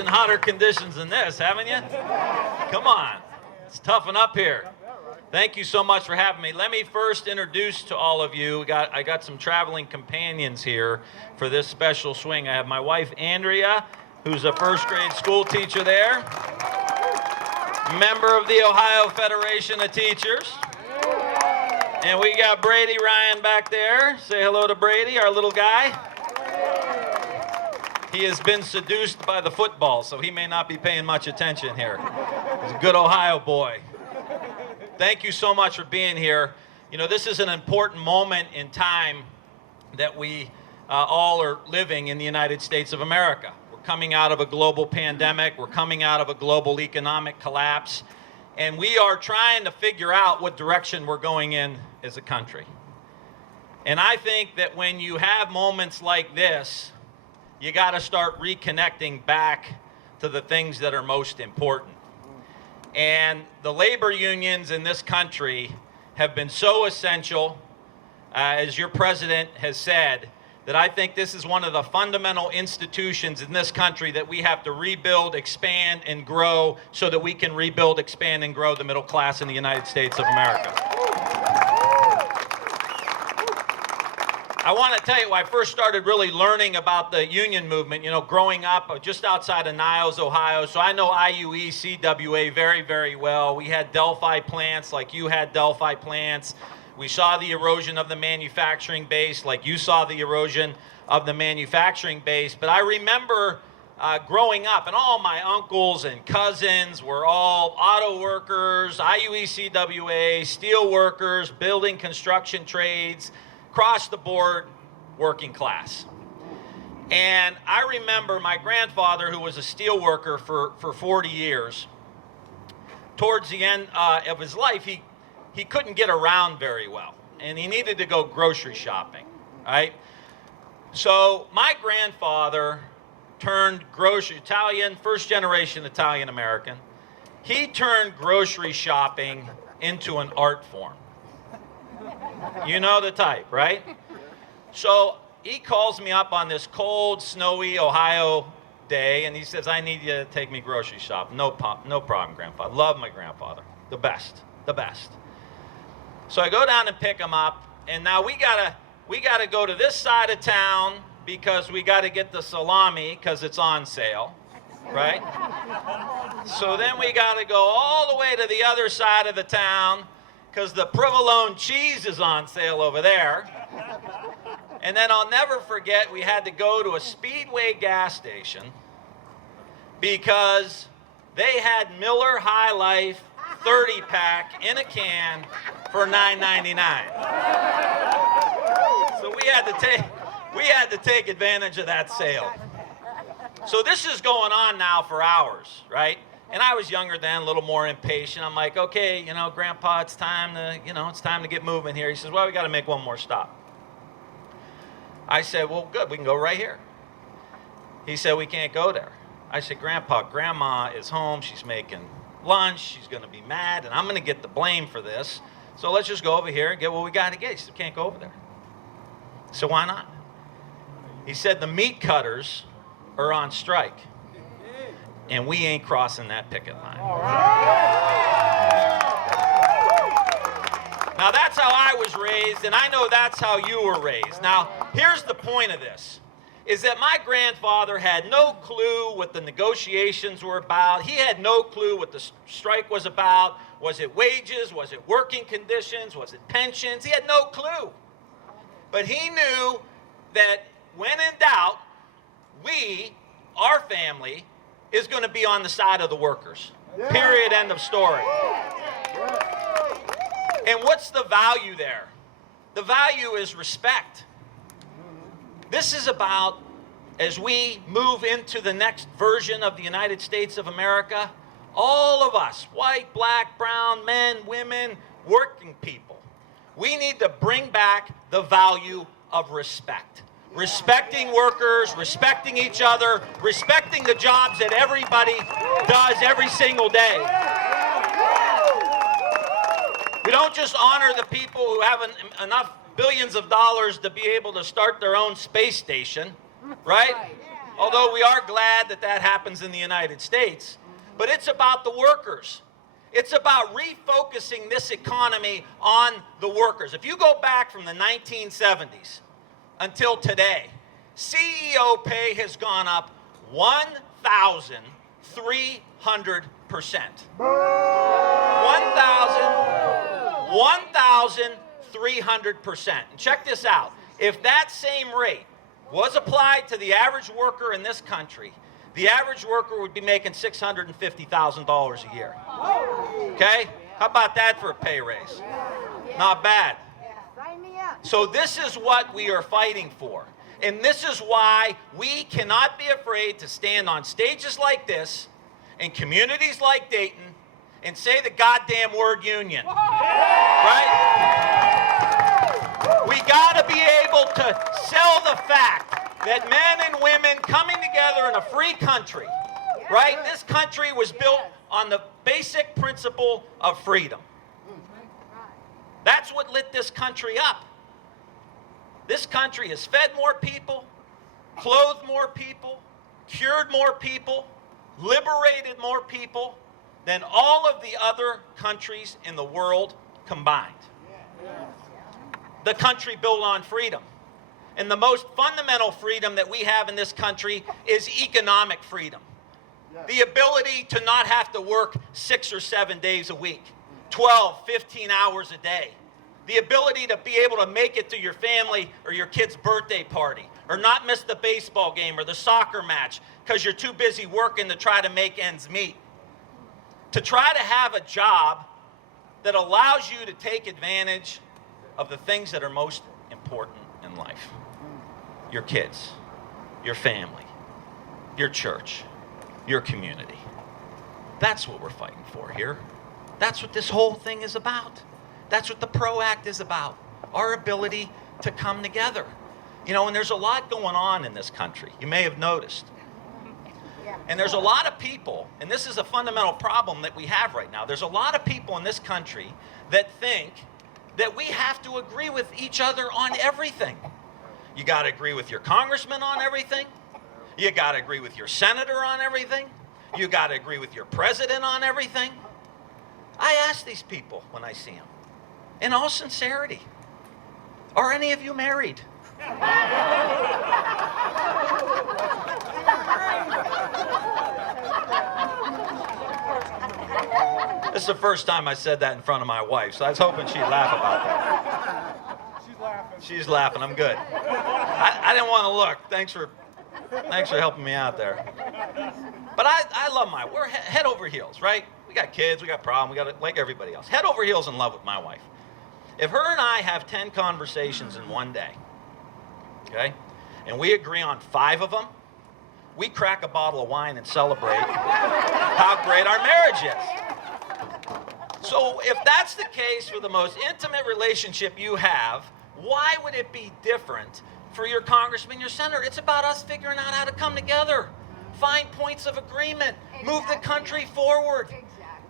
in hotter conditions than this, haven't you? Come on. It's toughen up here. Thank you so much for having me. Let me first introduce to all of you, I got some traveling companions here for this special swing. I have my wife, Andrea, who's a first grade school teacher there, member of the Ohio Federation of Teachers. And we got Brady Ryan back there. Say hello to Brady, our little guy. He has been seduced by the football, so he may not be paying much attention here. He's a good Ohio boy. Thank you so much for being here. You know, this is an important moment in time that we all are living in the United States of America. We're coming out of a global pandemic. We're coming out of a global economic collapse. And we are trying to figure out what direction we're going in as a country. And I think that when you have moments like this, you got to start reconnecting back to the things that are most important. And the labor unions in this country have been so essential, as your president has said, that I think this is one of the fundamental institutions in this country that we have to rebuild, expand, and grow so that we can rebuild, expand, and grow the middle class in the United States of America. I want to tell you, when I first started really learning about the union movement, you know, growing up just outside of Niles, Ohio, so I know IUE, CWA very, very well. We had Delphi plants like you had Delphi plants. We saw the erosion of the manufacturing base like you saw the erosion of the manufacturing base. But I remember growing up, and all my uncles and cousins were all auto workers, IUE, CWA, steel workers, building construction trades, across the board, working class. And I remember my grandfather, who was a steel worker for 40 years, towards the end of his life, he couldn't get around very well, and he needed to go grocery shopping, right? So my grandfather turned Italian, first generation Italian American. He turned grocery shopping into an art form. You know the type, right? So he calls me up on this cold, snowy Ohio day, and he says, I need you to take me grocery shopping. No problem, Grandpa. Love my grandfather. The best, the best. So I go down and pick him up, and now we gotta go to this side of town because we gotta get the salami because it's on sale, right? So then we gotta go all the way to the other side of the town because the provolone cheese is on sale over there. And then I'll never forget, we had to go to a Speedway gas station because they had Miller High Life 30-pack in a can for $9.99. So we had to take advantage of that sale. So this is going on now for hours, right? And I was younger then, a little more impatient. I'm like, okay, you know, Grandpa, it's time to get moving here. He says, well, we got to make one more stop. I said, well, good, we can go right here. He said, we can't go there. I said, Grandpa, Grandma is home. She's making lunch. She's going to be mad, and I'm going to get the blame for this. So let's just go over here and get what we got to get. He said, we can't go over there. So why not? He said, the meat cutters are on strike, and we ain't crossing that picket line. Now, that's how I was raised, and I know that's how you were raised. Now, here's the point of this, is that my grandfather had no clue what the negotiations were about. He had no clue what the strike was about. Was it wages? Was it working conditions? Was it pensions? He had no clue. But he knew that when in doubt, our family, is going to be on the side of the workers. Period, end of story. And what's the value there? The value is respect. This is about, as we move into the next version of the United States of America, all of us, white, black, brown, men, women, working people, we need to bring back the value of respect. Respecting workers, respecting each other, respecting the jobs that everybody does every single day. We don't just honor the people who have enough billions of dollars to be able to start their own space station, right? Although we are glad that that happens in the United States, but it's about the workers. It's about refocusing this economy on the workers. If you go back from the 1970s until today, CEO pay has gone up 1,300%. 1,300%. And check this out. If that same rate was applied to the average worker in this country, the average worker would be making $650,000 a year. Okay? How about that for a pay raise? Not bad. So this is what we are fighting for. And this is why we cannot be afraid to stand on stages like this in communities like Dayton and say the goddamn word union. Right? We got to be able to sell the fact that men and women coming together in a free country, right? This country was built on the basic principle of freedom. That's what lit this country up. This country has fed more people, clothed more people, cured more people, liberated more people than all of the other countries in the world combined. The country built on freedom. And the most fundamental freedom that we have in this country is economic freedom. The ability to not have to work 6 or 7 days a week, 12, 15 hours a day. The ability to be able to make it to your family or your kid's birthday party, or not miss the baseball game or the soccer match because you're too busy working to try to make ends meet. To try to have a job that allows you to take advantage of the things that are most important in life. Your kids, your family, your church, your community. That's what we're fighting for here. That's what this whole thing is about. That's what the PRO Act is about. Our ability to come together. You know, and there's a lot going on in this country. You may have noticed. And there's a lot of people, and this is a fundamental problem that we have right now. There's a lot of people in this country that think that we have to agree with each other on everything. You got to agree with your congressman on everything. You got to agree with your senator on everything. You got to agree with your president on everything. I ask these people when I see them, in all sincerity, are any of you married? This is the first time I said that in front of my wife, so I was hoping she'd laugh about that. She's laughing. I'm good. I didn't want to look. Thanks for helping me out there. But I love we're head over heels, right? We got kids, we got problems, we got like everybody else. Head over heels in love with my wife. If her and I have 10 conversations in one day, okay, and we agree on 5 of them, we crack a bottle of wine and celebrate how great our marriage is. So if that's the case for the most intimate relationship you have, why would it be different for your congressman, your senator? It's about us figuring out how to come together, find points of agreement, move the country forward.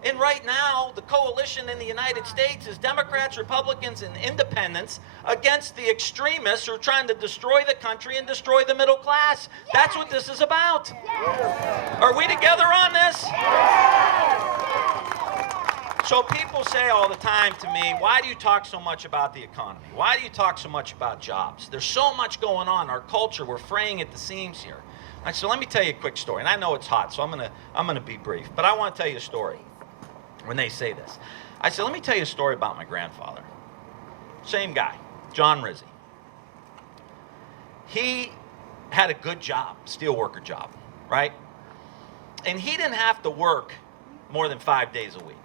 And right now, the coalition in the United States is Democrats, Republicans, and independents against the extremists who are trying to destroy the country and destroy the middle class. That's what this is about. Are we together on this? So people say all the time to me, why do you talk so much about the economy? Why do you talk so much about jobs? There's so much going on. Our culture, we're fraying at the seams here. So let me tell you a quick story. And I know it's hot, so I'm gonna be brief. But I want to tell you a story when they say this. I said, let me tell you a story about my grandfather. Same guy, John Rizzi. He had a good job, steelworker job, right? And he didn't have to work more than 5 days a week.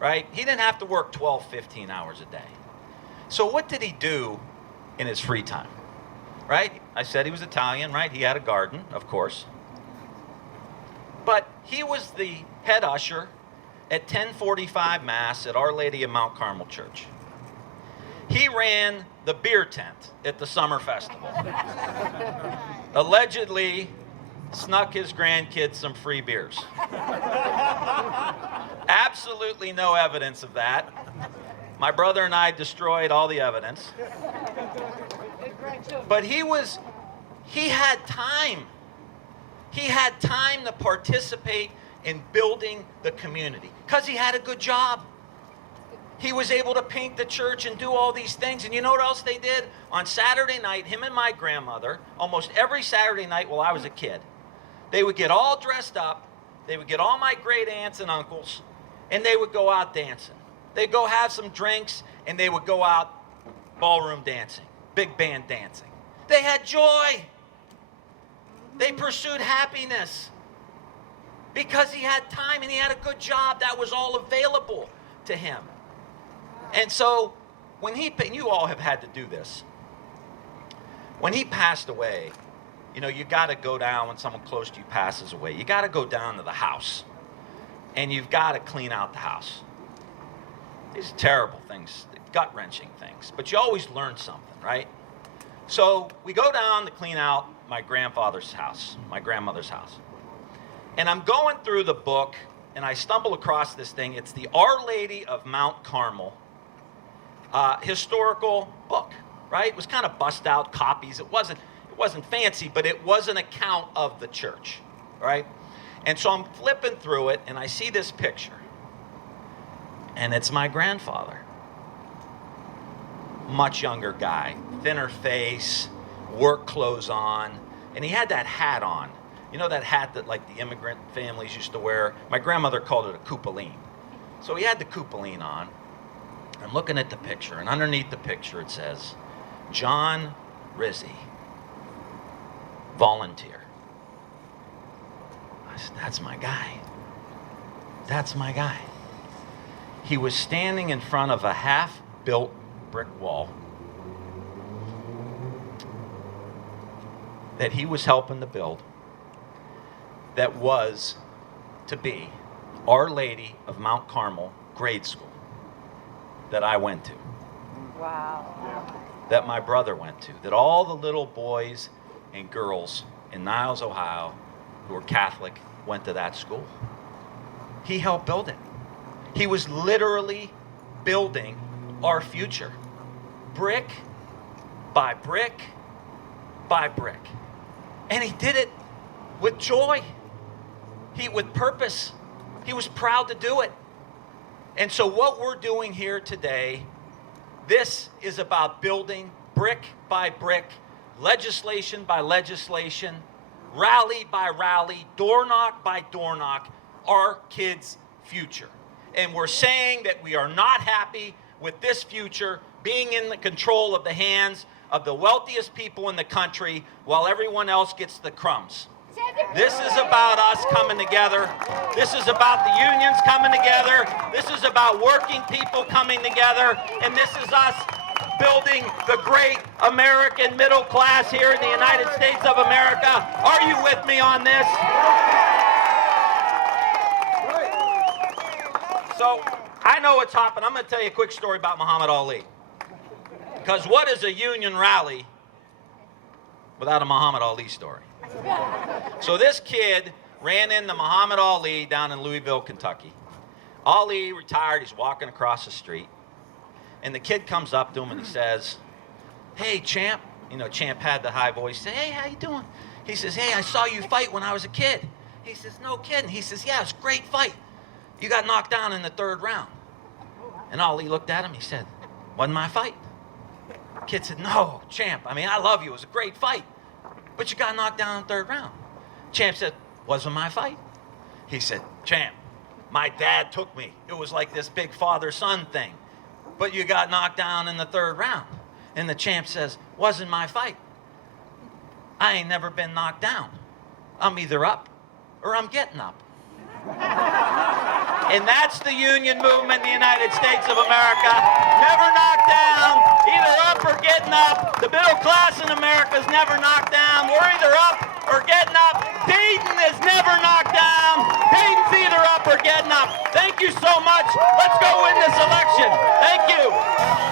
Right? He didn't have to work 12, 15 hours a day. So what did he do in his free time? Right? I said he was Italian, right? He had a garden, of course. But he was the head usher at 10:45 Mass at Our Lady of Mount Carmel Church. He ran the beer tent at the summer festival. Allegedly snuck his grandkids some free beers. Absolutely no evidence of that. My brother and I destroyed all the evidence. But he had time. He had time to participate in building the community because he had a good job. He was able to paint the church and do all these things. And you know what else they did? On Saturday night, him and my grandmother, almost every Saturday night while I was a kid, they would get all dressed up. They would get all my great aunts and uncles, and they would go out dancing. They'd go have some drinks, and they would go out ballroom dancing, big band dancing. They had joy. They pursued happiness because he had time and he had a good job. That was all available to him. And so when and you all have had to do this, when he passed away, you know, you got to go down when someone close to you passes away. You got to go down to the house, and you've got to clean out the house. These are terrible things, gut-wrenching things, but you always learn something, right? So we go down to clean out my grandfather's house, my grandmother's house. And I'm going through the book, and I stumble across this thing. It's the Our Lady of Mount Carmel historical book, right? It was kind of bust out copies. It wasn't fancy, but it was an account of the church, right? And so I'm flipping through it, and I see this picture, and it's my grandfather. Much younger guy, thinner face, work clothes on, and he had that hat on. You know that hat that like the immigrant families used to wear? My grandmother called it a coupeline. So he had the coupeline on. I'm looking at the picture, and underneath the picture it says, John Rizzi, volunteer. I said, that's my guy. That's my guy. He was standing in front of a half-built brick wall that he was helping to build that was to be Our Lady of Mount Carmel grade school that I went to. Wow. That my brother went to, that all the little boys and girls in Niles, Ohio, who were Catholic, went to that school. He helped build it. He was literally building our future, brick by brick by brick. And he did it with joy, with purpose. He was proud to do it. And so what we're doing here today, this is about building brick by brick, legislation by legislation, rally by rally, door knock by door knock, our kids' future. And we're saying that we are not happy with this future being in the control of the hands of the wealthiest people in the country while everyone else gets the crumbs. This is about us coming together. This is about the unions coming together. This is about working people coming together. And this is us building the great American middle class here in the United States of America. Are you with me on this? So I know what's happened. I'm going to tell you a quick story about Muhammad Ali. Because what is a union rally without a Muhammad Ali story? So this kid ran into Muhammad Ali down in Louisville, Kentucky. Ali retired. He's walking across the street. And the kid comes up to him and he says, hey, champ. You know, champ had the high voice. He said, hey, how you doing? He says, hey, I saw you fight when I was a kid. He says, no kidding. He says, yeah, it was a great fight. You got knocked down in the third round. And Ali looked at him. He said, wasn't my fight. The kid said, no, champ. I mean, I love you. It was a great fight. But you got knocked down in the third round. Champ said, wasn't my fight. He said, champ, my dad took me. It was like this big father-son thing. But you got knocked down in the third round. And the champ says, wasn't my fight. I ain't never been knocked down. I'm either up or I'm getting up. And that's the union movement in the United States of America. Never knocked down, either up or getting up. The middle class in America is never knocked down. We're either up or getting up. Dayton is never knocked down. Dayton's either up or getting up. Thank you so much. Let's go win this election. Thank you.